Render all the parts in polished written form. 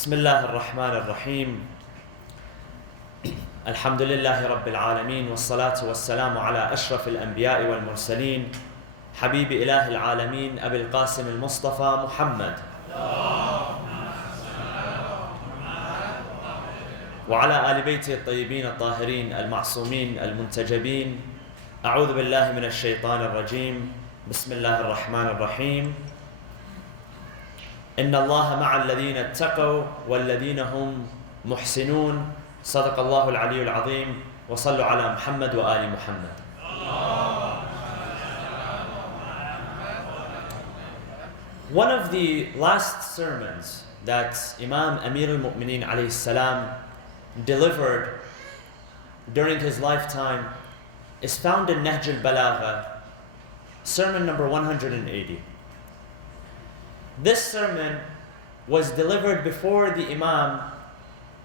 بسم الله الرحمن الرحيم الحمد لله رب العالمين والصلاة والسلام على أشرف الأنبياء والمرسلين حبيب إله العالمين أبي القاسم المصطفى محمد وعلى آل بيته الطيبين الطاهرين المعصومين المنتجبين. أعوذ بالله من الشيطان الرجيم. بسم الله الرحمن الرحيم. إن الله مع الذين اتقوا والذين هم محسنون. صدق الله العلي العظيم. وصلوا على محمد وآل محمد. One of the last sermons that Imam Amir al-Mu'mineen alayhi salam delivered during his lifetime is found in Nahj al-Balagha, sermon number 180. This sermon was delivered before the Imam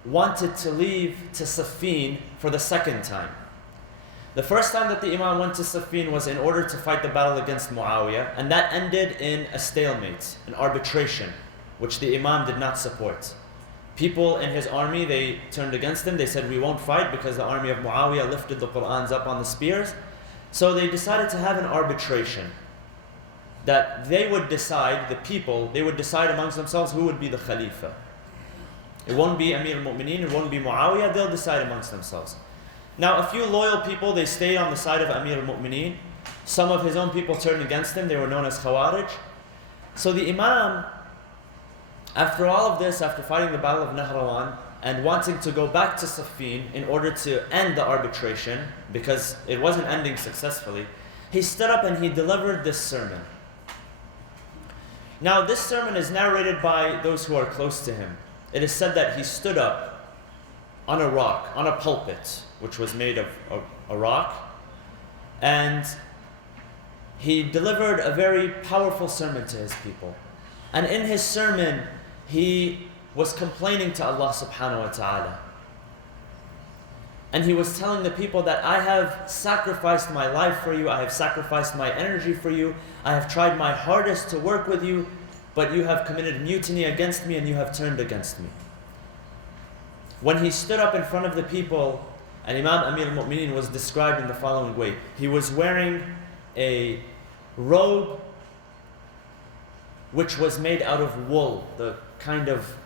wanted to leave to Siffin for the second time. The first time that the Imam went to Siffin was in order to fight the battle against Muawiyah, and that ended in a stalemate, an arbitration, which the Imam did not support. People in his army, they turned against him. They said, we won't fight because the army of Muawiyah lifted the Qur'ans up on the spears. So they decided to have an arbitration, that they would decide, the people, they would decide amongst themselves who would be the Khalifa. It won't be Amir al-Mu'mineen, it won't be Muawiyah, they'll decide amongst themselves. Now, a few loyal people, they stayed on the side of Amir al-Mu'mineen. Some of his own people turned against him, they were known as Khawarij. So the Imam, after all of this, after fighting the battle of Nahrawan, and wanting to go back to Siffin in order to end the arbitration, because it wasn't ending successfully, he stood up and he delivered this sermon. Now, this sermon is narrated by those who are close to him. It is said that he stood up on a rock, on a pulpit, which was made of a rock, and he delivered a very powerful sermon to his people. And in his sermon, he was complaining to Allah subhanahu wa ta'ala. And he was telling the people that I have sacrificed my life for you, I have sacrificed my energy for you, I have tried my hardest to work with you, but you have committed mutiny against me and you have turned against me. When he stood up in front of the people, and Imam Amir al-Mu'mineen was described in the following way. He was wearing a robe which was made out of wool, the kind of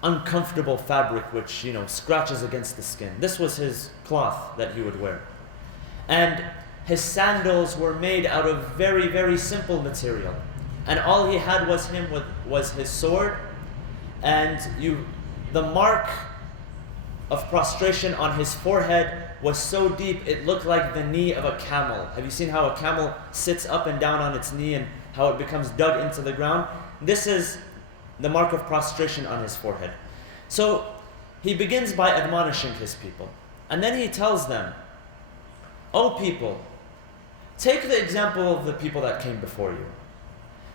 uncomfortable fabric which, scratches against the skin. This was his cloth that he would wear. And his sandals were made out of very, very simple material. And all he had was his sword. And the mark of prostration on his forehead was so deep it looked like the knee of a camel. Have you seen how a camel sits up and down on its knee and how it becomes dug into the ground? This is the mark of prostration on his forehead. So he begins by admonishing his people. And then he tells them, O people, take the example of the people that came before you.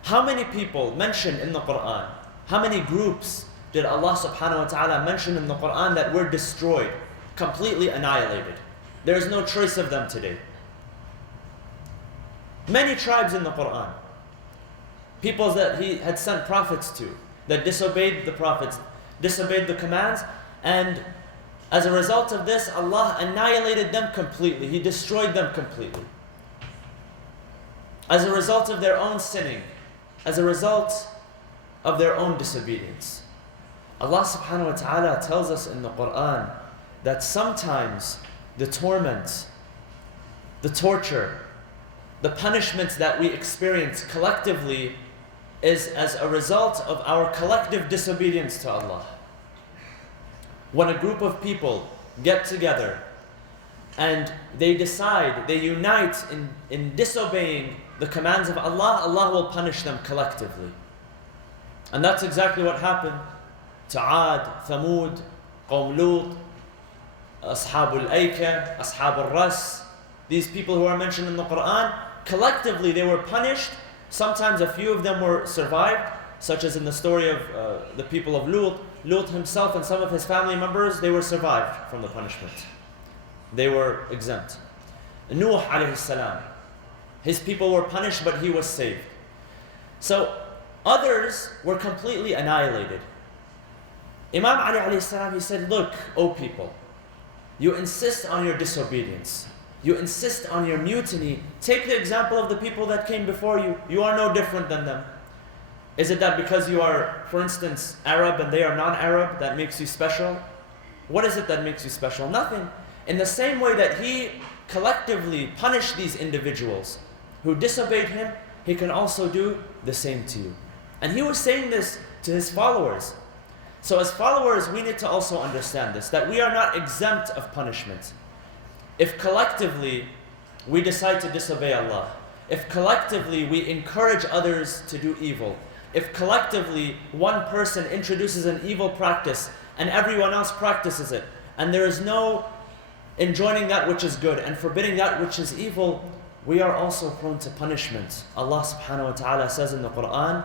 How many people mentioned in the Qur'an? How many groups did Allah subhanahu wa ta'ala mention in the Qur'an that were destroyed, completely annihilated? There is no trace of them today. Many tribes in the Qur'an. People that he had sent prophets to, that disobeyed the prophets, disobeyed the commands, and as a result of this, Allah annihilated them completely. He destroyed them completely. As a result of their own sinning, as a result of their own disobedience. Allah subhanahu wa ta'ala tells us in the Qur'an that sometimes the torment, the torture, the punishments that we experience collectively is as a result of our collective disobedience to Allah. When a group of people get together and they decide, they unite in disobeying the commands of Allah, Allah will punish them collectively. And that's exactly what happened to Ad, Thamud, Qawm Lut, Ashab al-Aika, Ashab al-Ras. These people who are mentioned in the Qur'an, collectively they were punished. Sometimes a few of them were survived, such as in the story of the people of Lut. Lut himself and some of his family members, they were survived from the punishment. They were exempt. Nuh alayhi salam, his people were punished, but he was saved. So Others were completely annihilated. Imam Ali alayhi salam, he said, look, O people, you insist on your disobedience. You insist on your mutiny. Take the example of the people that came before you. You are no different than them. Is it that because you are, for instance, Arab and they are non-Arab, that makes you special? What is it that makes you special? Nothing. In the same way that he collectively punished these individuals who disobeyed him, he can also do the same to you. And he was saying this to his followers. So as followers, we need to also understand this, that we are not exempt of punishment. If collectively we decide to disobey Allah, if collectively we encourage others to do evil, if collectively one person introduces an evil practice and everyone else practices it, and there is no enjoining that which is good and forbidding that which is evil, we are also prone to punishment. Allah subhanahu wa ta'ala says in the Quran,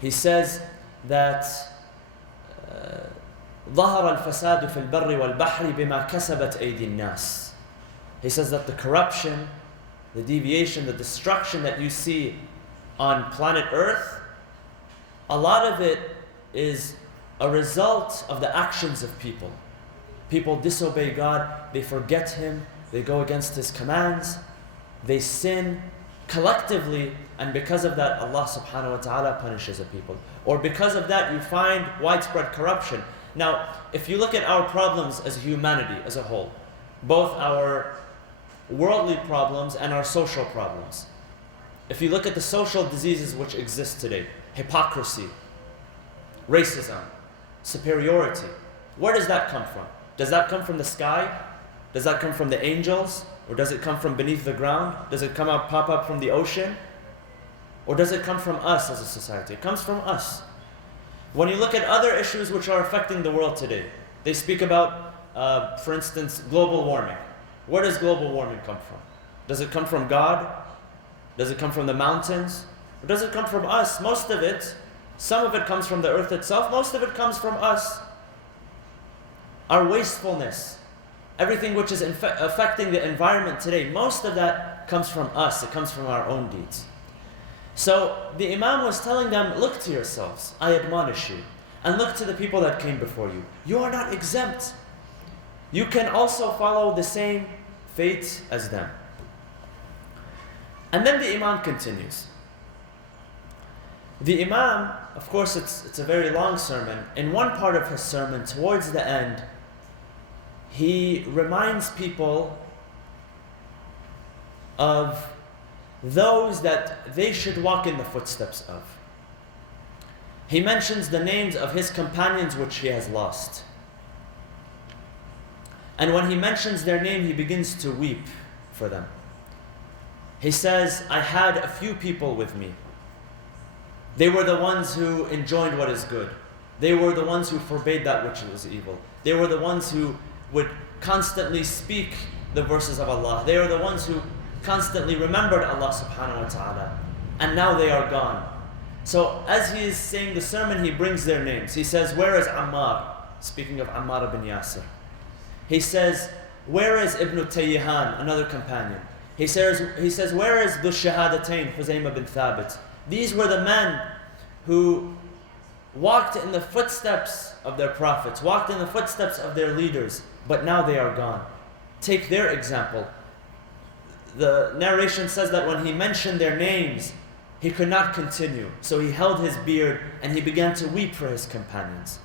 He says that ظهر الفساد في البر والبحر بما كسبت أيدي الناس. He says that the corruption, the deviation, the destruction that you see on planet Earth, a lot of it is a result of the actions of people. People disobey God, they forget Him, they go against His commands, they sin collectively, and because of that, Allah subhanahu wa ta'ala punishes the people. Or because of that, you find widespread corruption. Now, if you look at our problems as humanity as a whole, both our worldly problems and our social problems. If you look at the social diseases which exist today, hypocrisy, racism, superiority, where does that come from? Does that come from the sky? Does that come from the angels? Or does it come from beneath the ground? Does it pop up from the ocean? Or does it come from us as a society? It comes from us. When you look at other issues which are affecting the world today, they speak about, for instance, global warming. Where does global warming come from? Does it come from God? Does it come from the mountains? Or does it come from us? Most of it, some of it comes from the earth itself, most of it comes from us. Our wastefulness, everything which is affecting the environment today, most of that comes from us, it comes from our own deeds. So the Imam was telling them, look to yourselves, I admonish you, and look to the people that came before you. You are not exempt. You can also follow the same fate as them. And then the Imam continues. The Imam, of course it's a very long sermon. In one part of his sermon, towards the end, he reminds people of those that they should walk in the footsteps of. He mentions the names of his companions which he has lost. And when he mentions their name, he begins to weep for them. He says, I had a few people with me. They were the ones who enjoined what is good. They were the ones who forbade that which was evil. They were the ones who would constantly speak the verses of Allah. They were the ones who constantly remembered Allah subhanahu wa ta'ala. And now they are gone. So as he is saying the sermon, he brings their names. He says, where is Ammar? Speaking of Ammar ibn Yasir. He says, where is Ibn Tayyihan, another companion? He says, where is Dhu Shahadatain, Huzaymah bin Thabit? These were the men who walked in the footsteps of their prophets, walked in the footsteps of their leaders, but now they are gone. Take their example. The narration says that when he mentioned their names, he could not continue. So he held his beard and he began to weep for his companions.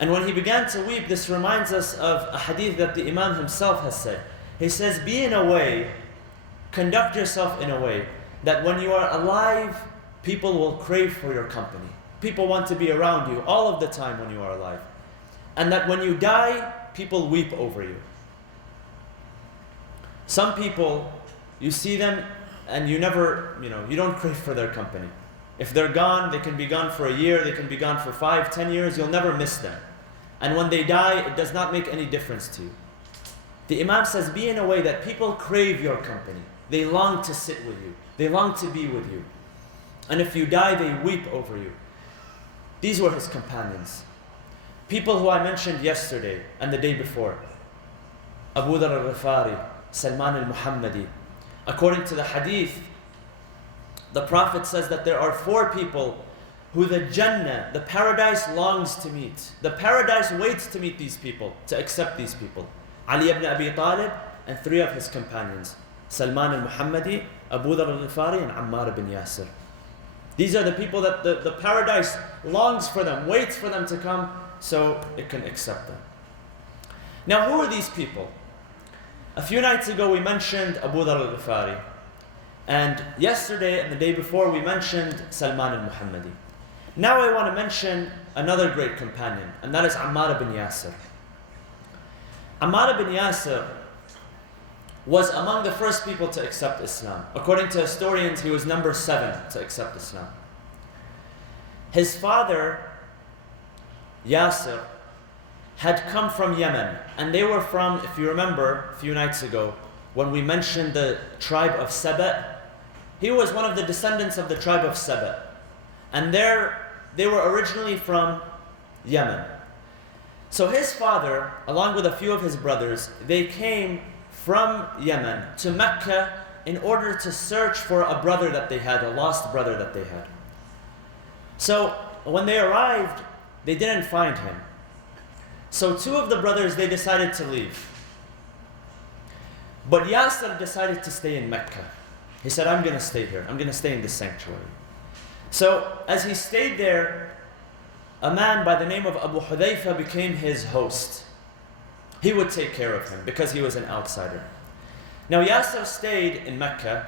And when he began to weep, this reminds us of a hadith that the Imam himself has said. He says, be in a way, conduct yourself in a way that when you are alive, people will crave for your company. People want to be around you all of the time when you are alive. And that when you die, people weep over you. Some people, you see them and you never, you don't crave for their company. If they're gone, they can be gone for a year, they can be gone for 5, 10 years, you'll never miss them. And when they die, it does not make any difference to you. The Imam says, be in a way that people crave your company. They long to sit with you. They long to be with you. And if you die, they weep over you. These were his companions. People who I mentioned yesterday and the day before. Abu Dhar al-Ghifari, Salman al-Muhammadi. According to the hadith, the Prophet says that there are 4 people who the Jannah, the paradise, longs to meet. The paradise waits to meet these people, to accept these people. Ali ibn Abi Talib and 3 of his companions, Salman al-Muhammadi, Abu Dhar al-Ghifari, and Ammar ibn Yasir. These are the people that the paradise longs for them, waits for them to come so it can accept them. Now, who are these people? A few nights ago we mentioned Abu Dhar al-Ghifari. And yesterday and the day before we mentioned Salman al-Muhammadi. Now I want to mention another great companion, and that is Ammar ibn Yasir. Ammar ibn Yasir was among the first people to accept Islam. According to historians, he was number 7 to accept Islam. His father, Yasir, had come from Yemen, and they were from, if you remember, a few nights ago, when we mentioned the tribe of Saba, he was one of the descendants of the tribe of Saba. And they were originally from Yemen. So his father, along with a few of his brothers, they came from Yemen to Mecca in order to search for a brother that they had, a lost brother that they had. So when they arrived, they didn't find him. So 2 of the brothers, they decided to leave. But Yasir decided to stay in Mecca. He said, I'm going to stay here. I'm going to stay in this sanctuary. So as he stayed there, a man by the name of Abu Hudayfa became his host. He would take care of him because he was an outsider. Now Yasir stayed in Mecca,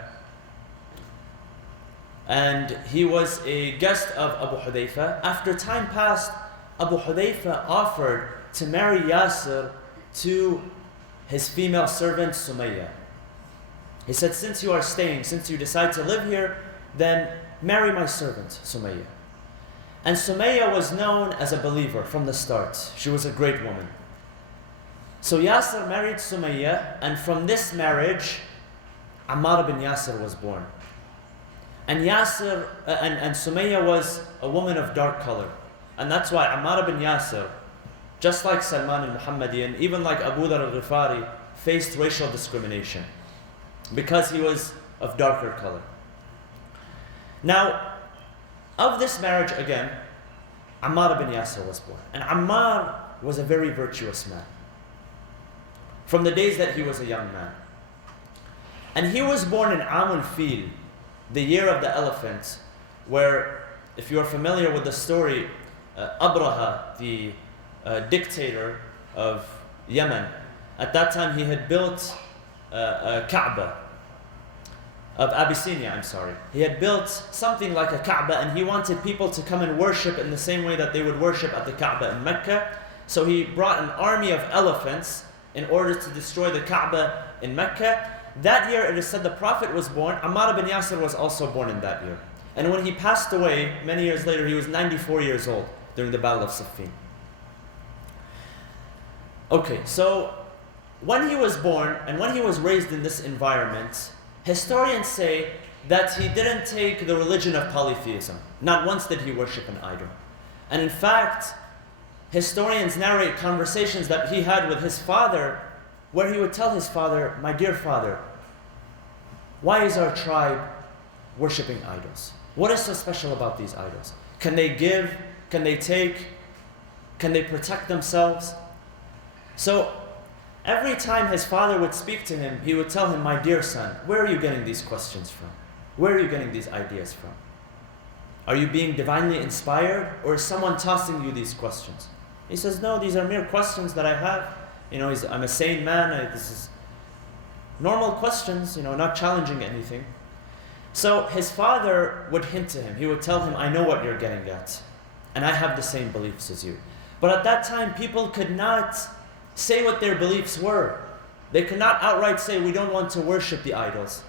and he was a guest of Abu Hudayfa. After time passed, Abu Hudayfa offered to marry Yasir to his female servant Sumayya. He said, since you are staying, since you decide to live here, then marry my servant Sumayya. And Sumayya was known as a believer from the start. She was a great woman. So Yasir married Sumayya, and from this marriage, Ammar ibn Yasir was born. And Yasir and Sumayya was a woman of dark color. And that's why Ammar ibn Yasir, just like Salman al-Muhammadi and even like Abu Dhar al-Ghifari, faced racial discrimination because he was of darker color. Now, of this marriage again, Ammar ibn Yasir was born. And Ammar was a very virtuous man from the days that he was a young man. And he was born in Amul Fil, the year of the elephant, where, if you are familiar with the story, Abraha, the dictator of Yemen, at that time he had built a Kaaba, of Abyssinia, I'm sorry. He had built something like a Kaaba, and he wanted people to come and worship in the same way that they would worship at the Kaaba in Mecca. So he brought an army of elephants in order to destroy the Kaaba in Mecca. That year, it is said the Prophet was born. Ammar ibn Yasir was also born in that year. And when he passed away, many years later, he was 94 years old during the Battle of Siffin. Okay, so when he was born and when he was raised in this environment, historians say that he didn't take the religion of polytheism. Not once did he worship an idol. And in fact, historians narrate conversations that he had with his father, where he would tell his father, my dear father, why is our tribe worshiping idols? What is so special about these idols? Can they give? Can they take? Can they protect themselves? So every time his father would speak to him, he would tell him, my dear son, where are you getting these questions from? Where are you getting these ideas from? Are you being divinely inspired, or is someone tossing you these questions? He says, no, these are mere questions that I have. I'm a sane man. This is normal questions, not challenging anything. So his father would hint to him. He would tell him, I know what you're getting at, and I have the same beliefs as you. But at that time, people could not say what their beliefs were. They could not outright say, we don't want to worship the idols,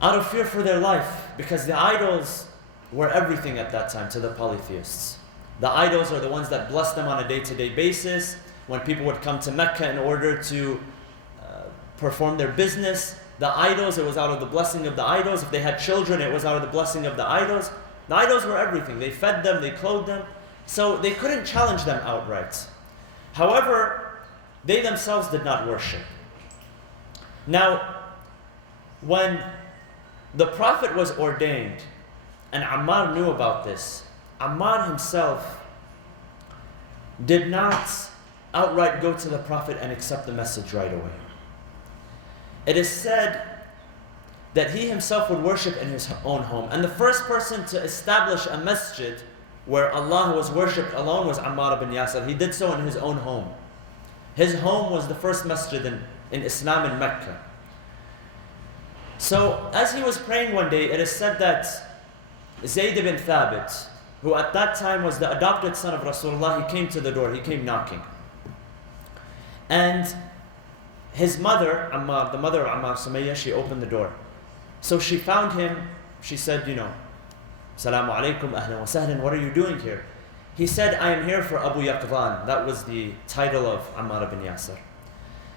out of fear for their life, because the idols were everything at that time to the polytheists. The idols are the ones that bless them on a day-to-day basis. When people would come to Mecca in order to perform their business, the idols, it was out of the blessing of the idols. If they had children, it was out of the blessing of the idols. The idols were everything. They fed them, they clothed them. So they couldn't challenge them outright. However, they themselves did not worship. Now, when the Prophet was ordained, and Ammar knew about this, Ammar himself did not outright go to the Prophet and accept the message right away. It is said that he himself would worship in his own home. And the first person to establish a masjid where Allah was worshipped alone was Ammar ibn Yasir. He did so in his own home. His home was the first masjid in Islam in Mecca. So as he was praying one day, it is said that Zayd ibn Thabit, who at that time was the adopted son of Rasulullah, he came to the door, he came knocking. And his mother, Ammar, the mother of Ammar, Sumayya, she opened the door. So she found him, she said, Salamu alaikum, ahlan wa sahlan, what are you doing here? He said, I am here for Abu Yaqdhan. That was the title of Ammar ibn Yasir.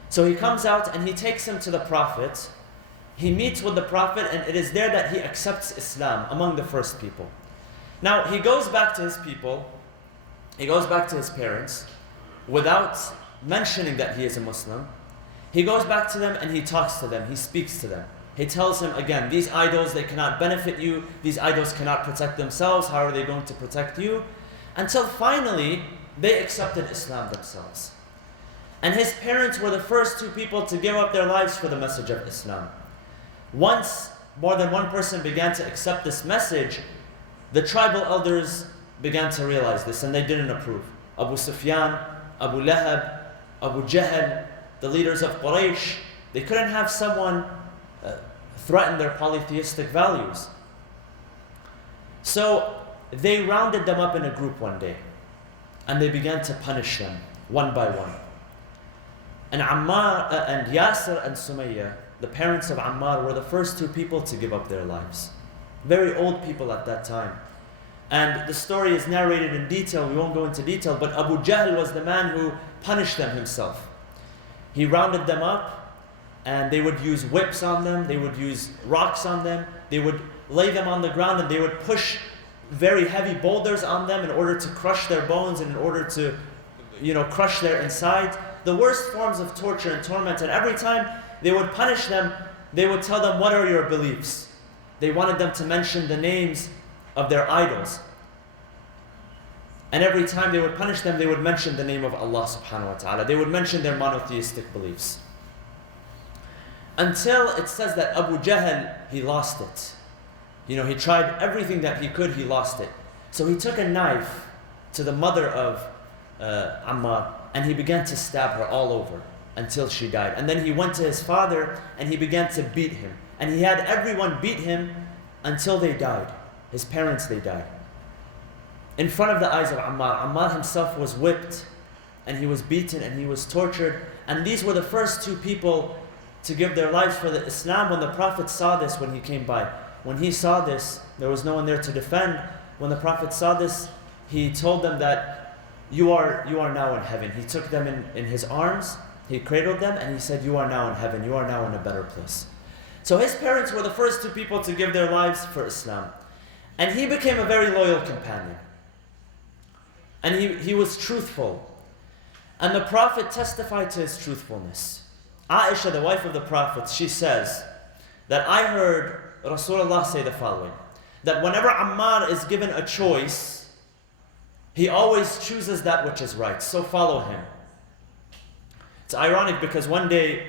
So he comes out and he takes him to the Prophet. He meets with the Prophet, and it is there that he accepts Islam among the first people. Now, he goes back to his people, he goes back to his parents, without mentioning that he is a Muslim. He goes back to them and he talks to them, he speaks to them. He tells him again, these idols, they cannot benefit you, these idols cannot protect themselves, how are they going to protect you? Until finally, they accepted Islam themselves. And his parents were the first two people to give up their lives for the message of Islam. Once more than one person began to accept this message, the tribal elders began to realize this and they didn't approve. Abu Sufyan, Abu Lahab, Abu Jahl, the leaders of Quraysh, they couldn't have someone threaten their polytheistic values. So they rounded them up in a group one day and they began to punish them one by one. And Ammar and Yasir and Sumayya, the parents of Ammar, were the first two people to give up their lives. Very old people at that time. And the story is narrated in detail, we won't go into detail, but Abu Jahl was the man who punished them himself. He rounded them up and they would use whips on them, they would use rocks on them, they would lay them on the ground and they would push very heavy boulders on them in order to crush their bones and in order to, crush their inside. The worst forms of torture and torment, and every time they would punish them, they would tell them, what are your beliefs? They wanted them to mention the names of their idols. And every time they would punish them, they would mention the name of Allah subhanahu wa ta'ala. They would mention their monotheistic beliefs. Until it says that Abu Jahl, he lost it. He tried everything that he could, he lost it. So he took a knife to the mother of Ammar and he began to stab her all over until she died. And then he went to his father and he began to beat him. And he had everyone beat him until they died. His parents, they died. In front of the eyes of Ammar. Ammar himself was whipped and he was beaten and he was tortured. And these were the first two people to give their lives for the Islam. When the Prophet saw this, when he came by, when he saw this, there was no one there to defend. When the Prophet saw this, he told them that you are now in heaven. He took them in his arms, he cradled them, and he said, you are now in heaven, you are now in a better place. So his parents were the first two people to give their lives for Islam. And he became a very loyal companion. And he was truthful. And the Prophet testified to his truthfulness. Aisha, the wife of the Prophet, she says that I heard Rasulullah say the following, that whenever Ammar is given a choice, he always chooses that which is right, so follow him. It's ironic because one day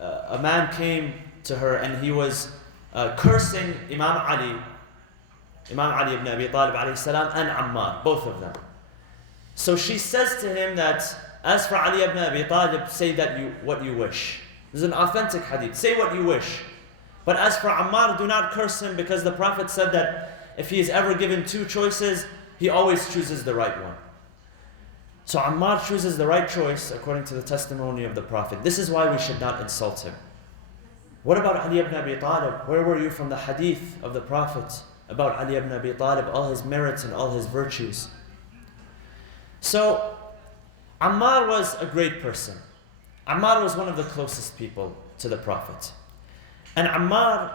a man came to her and he was cursing Imam Ali ibn Abi Talib alayhi salam and Ammar, both of them. So she says to him that, as for Ali ibn Abi Talib, say what you wish. This is an authentic hadith. Say what you wish. But as for Ammar, do not curse him, because the Prophet said that if he is ever given two choices, he always chooses the right one. So Ammar chooses the right choice according to the testimony of the Prophet. This is why we should not insult him. What about Ali ibn Abi Talib? Where were you from the hadith of the Prophet about Ali ibn Abi Talib, all his merits and all his virtues? So Ammar was a great person. Ammar was one of the closest people to the Prophet. And Ammar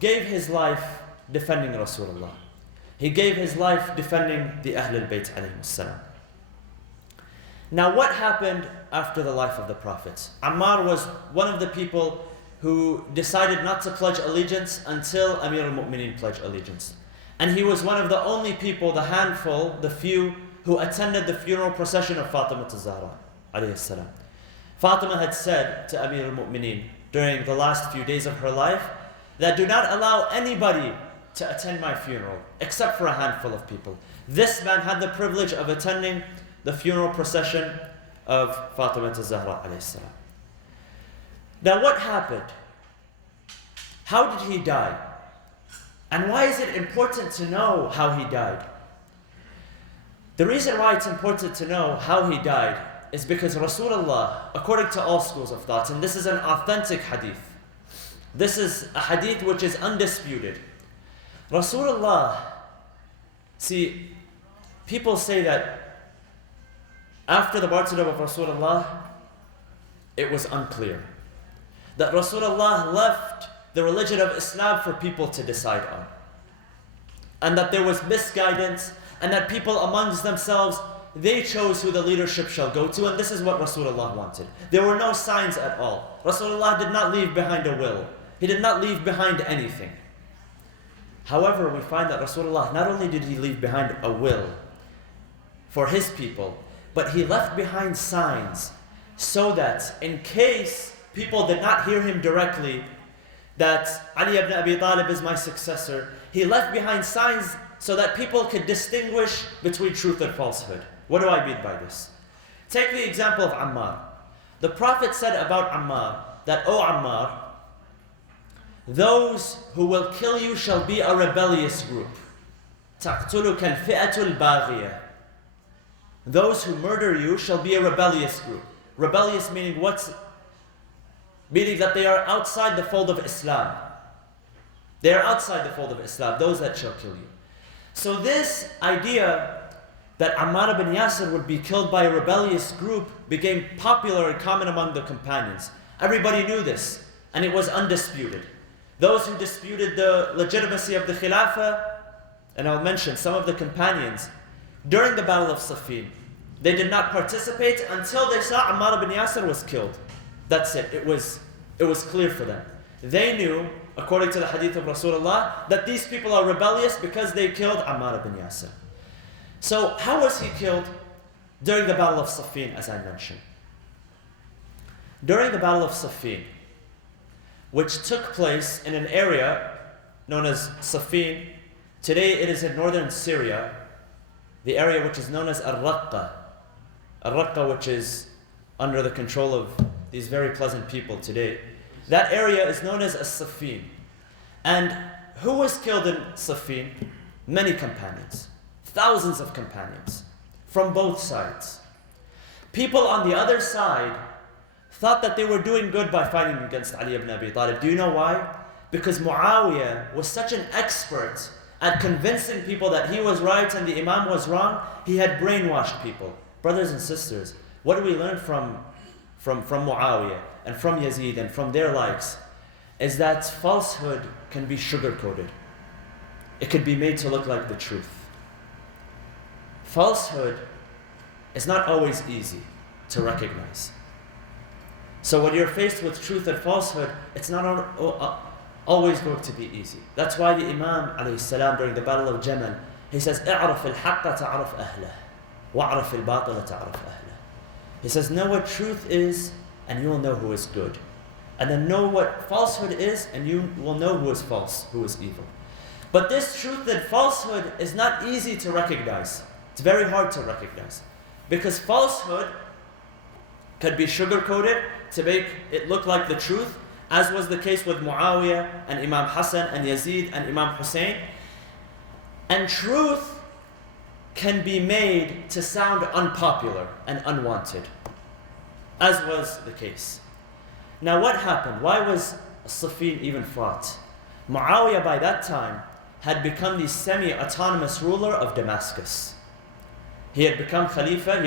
gave his life defending Rasulullah. He gave his life defending the Ahlul Bayt alayhim salam. Now what happened after the life of the Prophet? Ammar was one of the people who decided not to pledge allegiance until Amir al-Mu'mineen pledged allegiance. And he was one of the only people, the handful, the few, who attended the funeral procession of Fatima az-Zahra alayhi salam. Fatima had said to Amir al-Mu'mineen during the last few days of her life that do not allow anybody to attend my funeral except for a handful of people. This man had the privilege of attending the funeral procession of Fatima az-Zahra alayhi salam. Now what happened? How did he die? And why is it important to know how he died? The reason why it's important to know how he died is because Rasulullah, according to all schools of thought, and this is an authentic hadith, this is a hadith which is undisputed. Rasulullah, see, people say that after the martyrdom of Rasulullah, it was unclear. That Rasulullah left the religion of Islam for people to decide on. And that there was misguidance, and that people amongst themselves, they chose who the leadership shall go to, and this is what Rasulullah wanted. There were no signs at all. Rasulullah did not leave behind a will. He did not leave behind anything. However, we find that Rasulullah, not only did he leave behind a will for his people, but he left behind signs so that in case people did not hear him directly, that Ali ibn Abi Talib is my successor, he left behind signs so that people could distinguish between truth and falsehood. What do I mean by this? Take the example of Ammar. The Prophet said about Ammar that, "O Ammar, those who will kill you shall be a rebellious group. تَقْتُلُكَ الْفِئَةُ الْبَاغِيَةُ. Those who murder you shall be a rebellious group." Rebellious meaning what? Meaning that they are outside the fold of Islam. They are outside the fold of Islam, those that shall kill you. So this idea that Ammar ibn Yasir would be killed by a rebellious group became popular and common among the companions. Everybody knew this, and it was undisputed. Those who disputed the legitimacy of the Khilafah, and I'll mention some of the companions, during the Battle of Siffin, they did not participate until they saw Ammar ibn Yasir was killed. That's it. It was clear for them. They knew, according to the hadith of Rasulullah, that these people are rebellious because they killed Ammar ibn Yasir. So how was he killed? During the Battle of Siffin, as I mentioned. During the Battle of Siffin, which took place in an area known as Siffin, today it is in northern Syria, the area which is known as Al-Raqqa. Al-Raqqa, which is under the control of these very pleasant people today. That area is known as Siffin. And who was killed in Siffin? Many companions. Thousands of companions. From both sides. People on the other side thought that they were doing good by fighting against Ali ibn Abi Talib. Do you know why? Because Muawiyah was such an expert at convincing people that he was right and the Imam was wrong. He had brainwashed people. Brothers and sisters, what do we learn from Muawiyah and from Yazid and from their likes? Is that falsehood can be sugar-coated. It could be made to look like the truth. Falsehood is not always easy to recognize. So when you're faced with truth and falsehood, it's not always going to be easy. That's why the Imam alayhi salam during the Battle of Jamal, he says, "اعرف الحق تعرف أهله وأعرف الباطل تعرف أهله." He says, know what truth is and you will know who is good. And then know what falsehood is and you will know who is false, who is evil. But this truth and falsehood is not easy to recognize. It's very hard to recognize. Because falsehood could be sugar-coated to make it look like the truth, as was the case with Muawiyah and Imam Hassan and Yazid and Imam Hussein. And truth can be made to sound unpopular and unwanted, as was the case. Now what happened? Why was Siffin even fought? Muawiyah by that time had become the semi-autonomous ruler of Damascus. He had become Khalifa,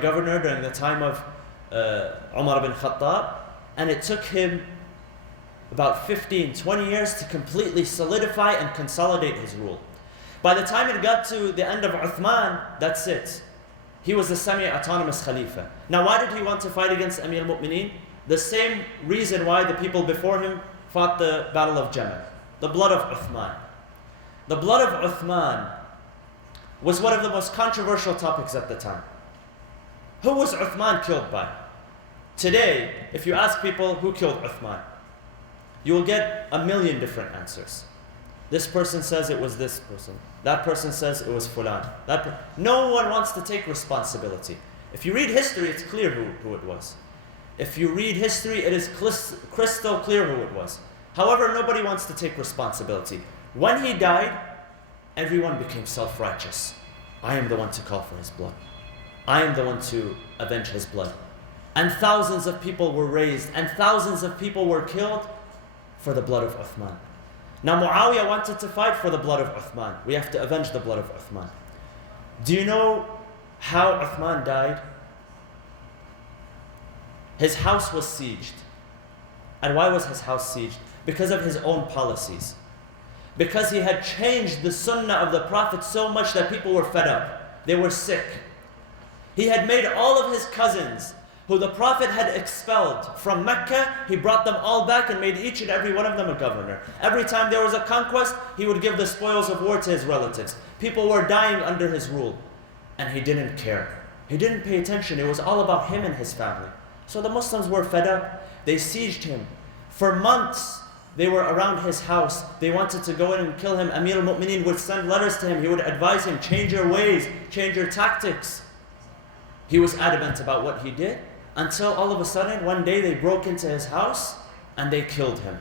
governor during the time of Umar ibn Khattab, and it took him about 15-20 years to completely solidify and consolidate his rule. By the time it got to the end of Uthman, that's it. He was the semi-autonomous Khalifa. Now why did he want to fight against Amir al-Mu'mineen? The same reason why the people before him fought the Battle of Jamal. The blood of Uthman. The blood of Uthman was one of the most controversial topics at the time. Who was Uthman killed by? Today, if you ask people who killed Uthman, you will get a million different answers. This person says it was this person. That person says it was Fulan. No one wants to take responsibility. If you read history, it's clear who it was. If you read history, it is crystal clear who it was. However, nobody wants to take responsibility. When he died, everyone became self-righteous. I am the one to call for his blood. I am the one to avenge his blood. And thousands of people were raised, and thousands of people were killed for the blood of Uthman. Now Muawiyah wanted to fight for the blood of Uthman. We have to avenge the blood of Uthman. Do you know how Uthman died? His house was sieged. And why was his house sieged? Because of his own policies. Because he had changed the sunnah of the Prophet so much that people were fed up. They were sick. He had made all of his cousins who the Prophet had expelled from Mecca, he brought them all back and made each and every one of them a governor. Every time there was a conquest, he would give the spoils of war to his relatives. People were dying under his rule. And he didn't care. He didn't pay attention. It was all about him and his family. So the Muslims were fed up. They sieged him. For months, they were around his house. They wanted to go in and kill him. Amir al-Mu'mineen would send letters to him. He would advise him, change your ways, change your tactics. He was adamant about what he did. Until all of a sudden, one day they broke into his house and they killed him.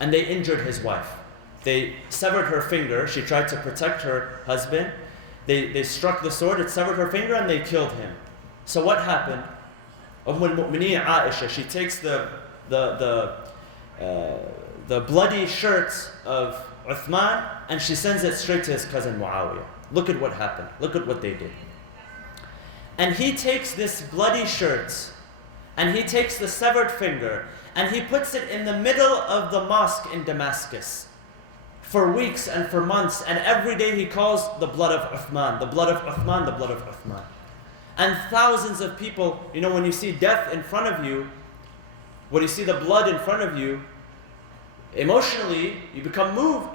And they injured his wife. They severed her finger. She tried to protect her husband. They struck the sword, it severed her finger, and they killed him. So what happened? al-Mu'mineen Aisha, she takes the bloody shirt of Uthman and she sends it straight to his cousin Muawiyah. Look at what happened. Look at what they did. And he takes this bloody shirt and he takes the severed finger and he puts it in the middle of the mosque in Damascus for weeks and for months, and every day he calls the blood of Uthman, the blood of Uthman, the blood of Uthman. And thousands of people, you know, when you see death in front of you, when you see the blood in front of you, emotionally you become moved.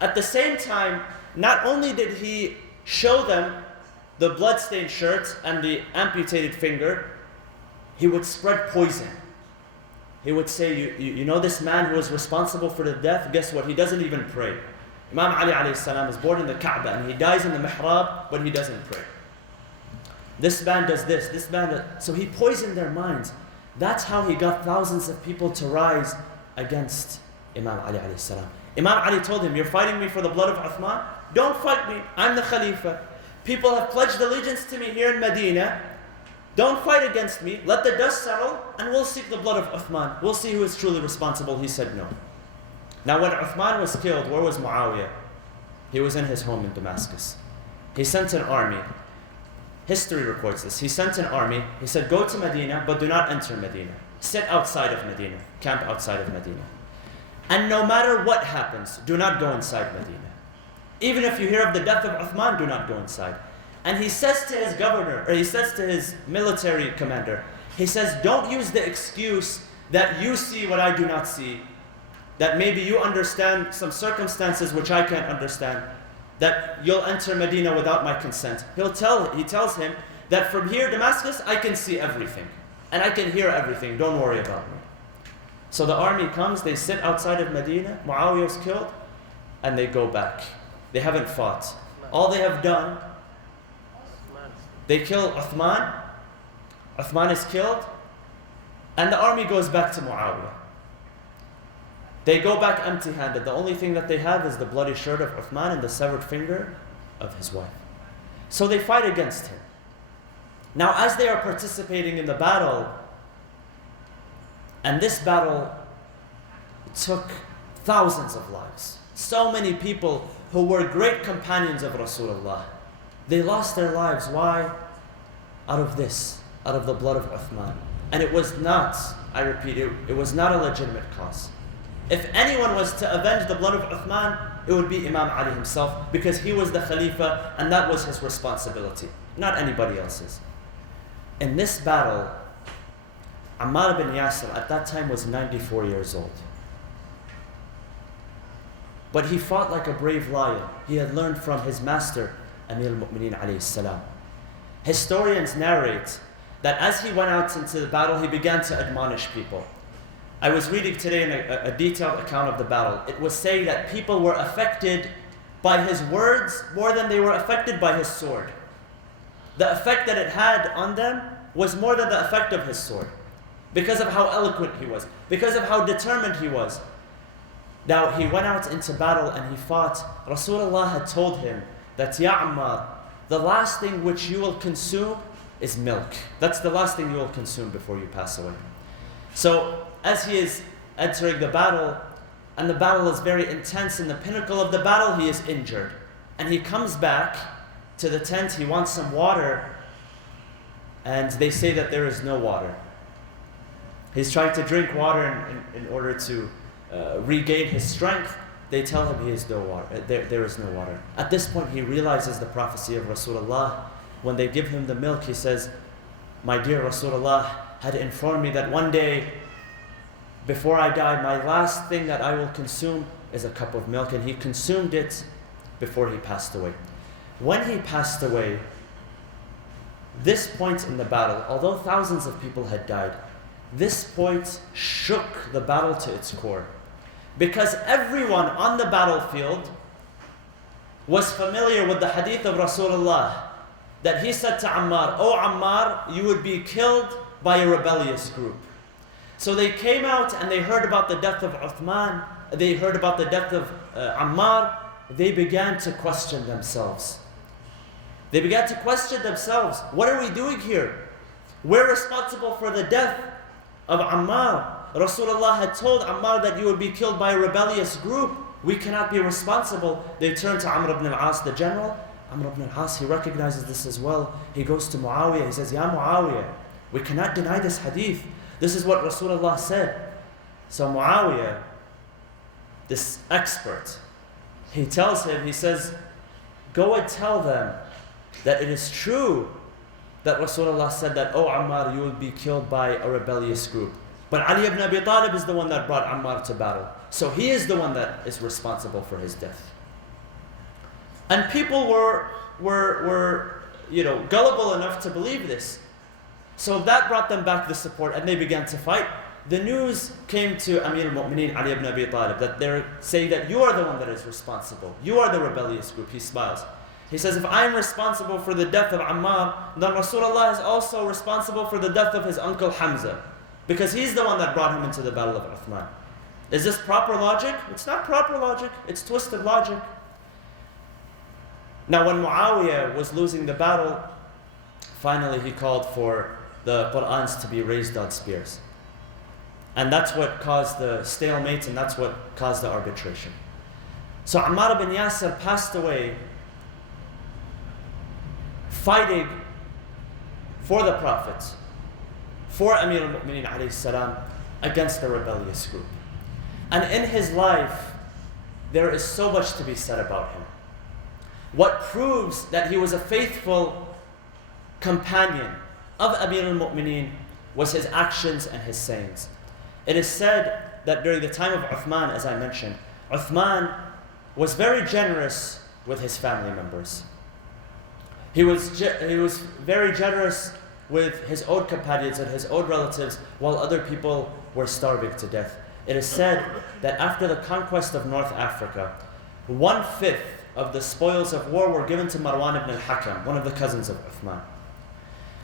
At the same time, not only did he show them the bloodstained shirt and the amputated finger, he would spread poison. He would say, you know this man who was responsible for the death? Guess what? He doesn't even pray. Imam Ali alayhi salam is born in the Kaaba and he dies in the mihrab, but he doesn't pray. This man does this man does. So he poisoned their minds. That's how he got thousands of people to rise against Imam Ali alayhi salam. Imam Ali told him, you're fighting me for the blood of Uthman? Don't fight me. I'm the Khalifa. People have pledged allegiance to me here in Medina. Don't fight against me. Let the dust settle and we'll seek the blood of Uthman. We'll see who is truly responsible. He said no. Now when Uthman was killed, where was Muawiyah? He was in his home in Damascus. He sent an army. History records this. He sent an army. He said, go to Medina, but do not enter Medina. Sit outside of Medina. Camp outside of Medina. And no matter what happens, do not go inside Medina. Even if you hear of the death of Uthman, do not go inside. And he says to his governor, or he says to his military commander, he says, don't use the excuse that you see what I do not see, that maybe you understand some circumstances which I can't understand, that you'll enter Medina without my consent. He tells him that from here, Damascus, I can see everything. And I can hear everything. Don't worry about me. So the army comes, they sit outside of Medina, Muawiyah is killed, and they go back. They haven't fought. All they have done, they kill Uthman. Uthman is killed, and the army goes back to Muawiyah. They go back empty-handed. The only thing that they have is the bloody shirt of Uthman and the severed finger of his wife. So they fight against him. Now, as they are participating in the battle, and this battle took thousands of lives, so many people who were great companions of Rasulullah, they lost their lives. Why? Out of this, out of the blood of Uthman. And it was not, I repeat, it was not a legitimate cause. If anyone was to avenge the blood of Uthman, it would be Imam Ali himself, because he was the Khalifa and that was his responsibility, not anybody else's. In this battle, Ammar bin Yasir at that time was 94 years old. but he fought like a brave lion. He had learned from his master, Amir al-Mu'mineen alayhi salam. Historians narrate that as he went out into the battle, he began to admonish people. I was reading today in a detailed account of the battle. It was saying that people were affected by his words more than they were affected by his sword. The effect that it had on them was more than the effect of his sword, because of how eloquent he was, because of how determined he was. Now he went out into battle and he fought. Rasulullah had told him that, Ya Ammar, the last thing which you will consume is milk. That's the last thing you will consume before you pass away. So as he is entering the battle, and the battle is very intense, in the pinnacle of the battle he is injured. And he comes back to the tent, he wants some water, and they say that there is no water. He's trying to drink water in order to regain his strength. They tell him he is no water. There is no water. At this point he realizes the prophecy of Rasulullah. When they give him the milk, he says, my dear Rasulullah had informed me that one day before I die, my last thing that I will consume is a cup of milk. And he consumed it before he passed away. When he passed away, this point in the battle, although thousands of people had died, this point shook the battle to its core. Because everyone on the battlefield was familiar with the hadith of Rasulullah, that he said to Ammar, "O Ammar, you would be killed by a rebellious group." So they came out and they heard about the death of Uthman, they heard about the death of Ammar. They began to question themselves. They began to question themselves. What are we doing here? We're responsible for the death of Ammar. Rasulullah had told Ammar that you would be killed by a rebellious group. We cannot be responsible. They turned to Amr ibn al-As, the general. Amr ibn al-As, he recognizes this as well. He goes to Muawiyah. He says, Ya Muawiyah, we cannot deny this hadith. This is what Rasulullah said. So Muawiyah, this expert, he tells him, he says, go and tell them that it is true that Rasulullah said that, "Oh Ammar, you will be killed by a rebellious group." But Ali ibn Abi Talib is the one that brought Ammar to battle. So he is the one that is responsible for his death. And people were gullible enough to believe this. So that brought them back the support and they began to fight. The news came to Amir al-Mu'mineen Ali ibn Abi Talib that they're saying that you are the one that is responsible. You are the rebellious group. He smiles. He says, if I am responsible for the death of Ammar, then Rasulullah is also responsible for the death of his uncle Hamza, because he's the one that brought him into the battle of Uthman. Is this proper logic? It's not proper logic. It's twisted logic. Now when Muawiyah was losing the battle, finally he called for the Qur'ans to be raised on spears. And that's what caused the stalemate, and that's what caused the arbitration. So Ammar ibn Yasir passed away fighting for the Prophet, for Amir al-Mu'mineen alayhi salam, against the rebellious group. And in his life, there is so much to be said about him. What proves that he was a faithful companion of Amir al-Mu'mineen was his actions and his sayings. It is said that during the time of Uthman, as I mentioned, Uthman was very generous with his family members. He was very generous with his own companions and his own relatives, while other people were starving to death. It is said that after the conquest of North Africa, 1/5 of the spoils of war were given to Marwan ibn al-Hakam, one of the cousins of Uthman.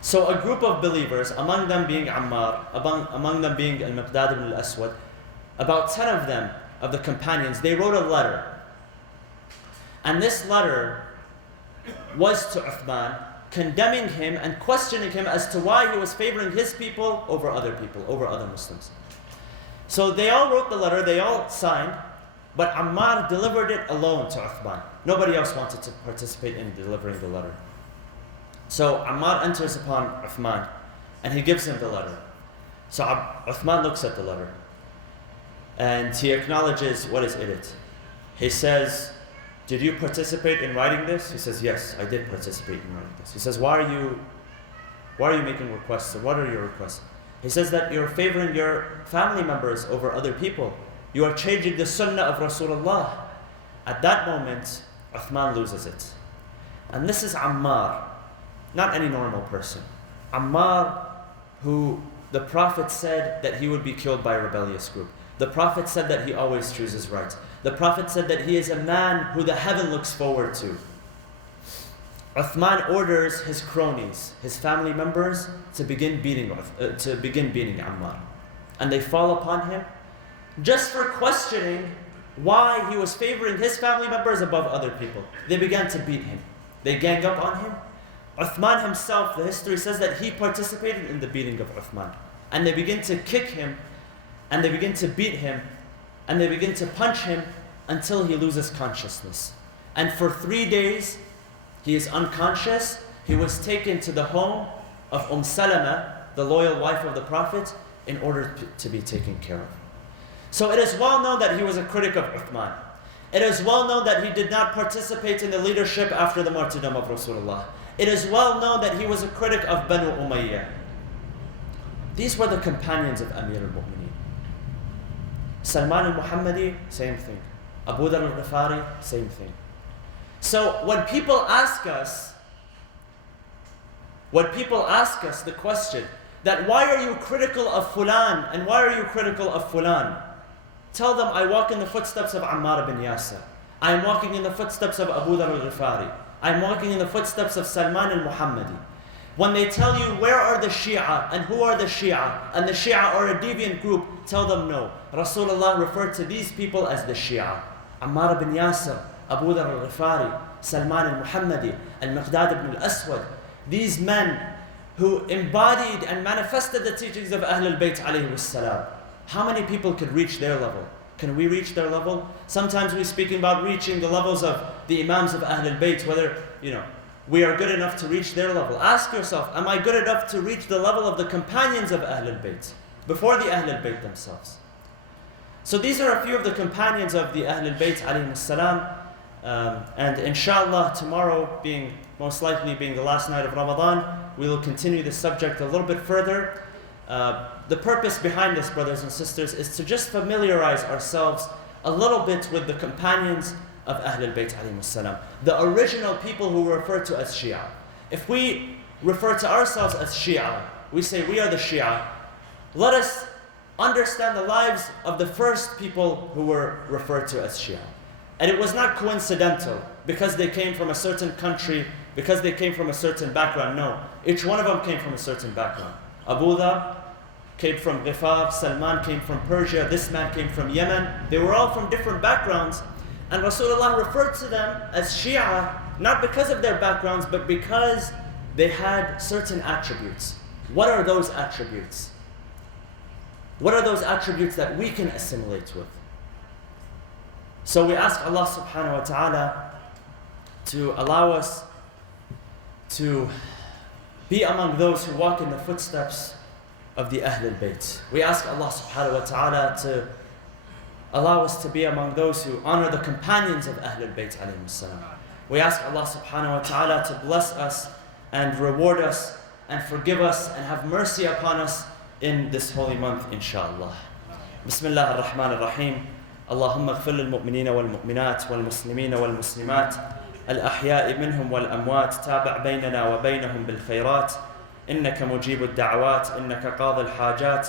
So a group of believers, among them being Ammar, among them being al-Miqdad ibn al-Aswad, about 10 of them, of the companions, they wrote a letter. And this letter was to Uthman, condemning him and questioning him as to why he was favoring his people, over other Muslims. So they all wrote the letter, they all signed, but Ammar delivered it alone to Uthman. Nobody else wanted to participate in delivering the letter. So Ammar enters upon Uthman and he gives him the letter. So Uthman looks at the letter and he acknowledges what is in it. He says, did you participate in writing this? He says, yes, I did participate in writing this. He says, why are you making requests? Or what are your requests? He says that you're favoring your family members over other people. You are changing the sunnah of Rasulullah. At that moment, Uthman loses it. And this is Ammar, not any normal person. Ammar, who the Prophet said that he would be killed by a rebellious group. The Prophet said that he always chooses right. The Prophet said that he is a man who the heaven looks forward to. Uthman orders his cronies, his family members, to begin beating Ammar. And they fall upon him just for questioning why he was favoring his family members above other people. They began to beat him. They gang up on him. Uthman himself, the history says that he participated in the beating of Uthman. And they begin to kick him, and they begin to beat him, and they begin to punch him until he loses consciousness. And for 3 days, he is unconscious. He was taken to the home of Salama, the loyal wife of the Prophet, in order to be taken care of. So it is well known that he was a critic of Uthman. It is well known that he did not participate in the leadership after the martyrdom of Rasulullah. It is well known that he was a critic of Banu Umayyah. These were the companions of Amir al-Mu'mineen. Salman al-Muhammadi, same thing. Abu Dhar al-Ghifari, same thing. So when people ask us the question that why are you critical of Fulan and why are you critical of Fulan? Tell them I walk in the footsteps of Ammar bin Yasir. I am walking in the footsteps of Abu Dhar al-Ghifari. I am walking in the footsteps of Salman al-Muhammadi. When they tell you where are the Shia and who are the Shia and the Shia are a deviant group, tell them no. Rasulullah referred to these people as the Shia. Ammar bin Yasir, Abu Dhar al-Ghifari, Salman al-Muhammadi, al-Miqdad ibn al-Aswad. These men who embodied and manifested the teachings of Ahlul Bayt alayhi salam. How many people could reach their level? Can we reach their level? Sometimes we speak about reaching the levels of the Imams of Ahlul Bayt, whether, we are good enough to reach their level. Ask yourself, am I good enough to reach the level of the companions of Ahlul Bayt, before the Ahlul Bayt themselves? So these are a few of the companions of the Ahlul Bayt alayhi salam. And inshallah, tomorrow most likely being the last night of Ramadan, we will continue this subject a little bit further. The purpose behind this, brothers and sisters, is to just familiarize ourselves a little bit with the companions of Ahlul Bayt alayhi salam, the original people who were referred to as Shia. If we refer to ourselves as Shia, we say we are the Shia, let us understand the lives of the first people who were referred to as Shia. And it was not coincidental because they came from a certain country, because they came from a certain background. No, each one of them came from a certain background. Abu Dhar came from Ghifar, Salman came from Persia, this man came from Yemen. They were all from different backgrounds. And Rasulullah referred to them as Shia, not because of their backgrounds, but because they had certain attributes. What are those attributes? What are those attributes that we can assimilate with? So we ask Allah subhanahu wa ta'ala to allow us to be among those who walk in the footsteps of the Ahlul Bayt. We ask Allah subhanahu wa ta'ala to allow us to be among those who honor the companions of Ahlul Bayt alayhi salam. We ask Allah subhanahu wa ta'ala to bless us and reward us and forgive us and have mercy upon us in this holy month, inshallah. Bismillah ar-Rahman ar-Rahim. اللهم اغفر للمؤمنين والمؤمنات والمسلمين والمسلمات الأحياء منهم والأموات تابع بيننا وبينهم بالخيرات إنك مجيب الدعوات إنك قاضي الحاجات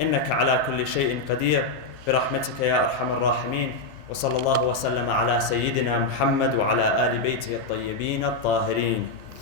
إنك على كل شيء قدير برحمتك يا أرحم الراحمين وصلى الله وسلم على سيدنا محمد وعلى آل بيته الطيبين الطاهرين